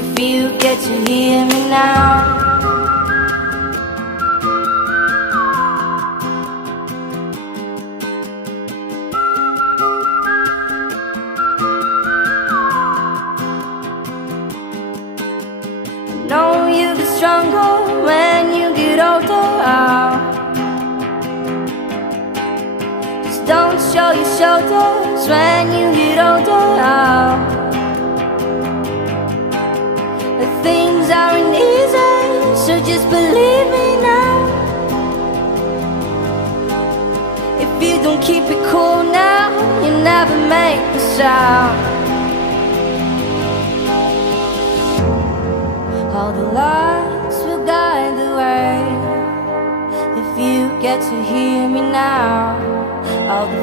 if you get to hear me now. Know you get stronger when you get older. Just don't show your shoulders when you get older. Things aren't easy, so just believe me now. If you don't keep it cool now, you never make a sound. All the lights will guide the way, if you get to hear me now. All the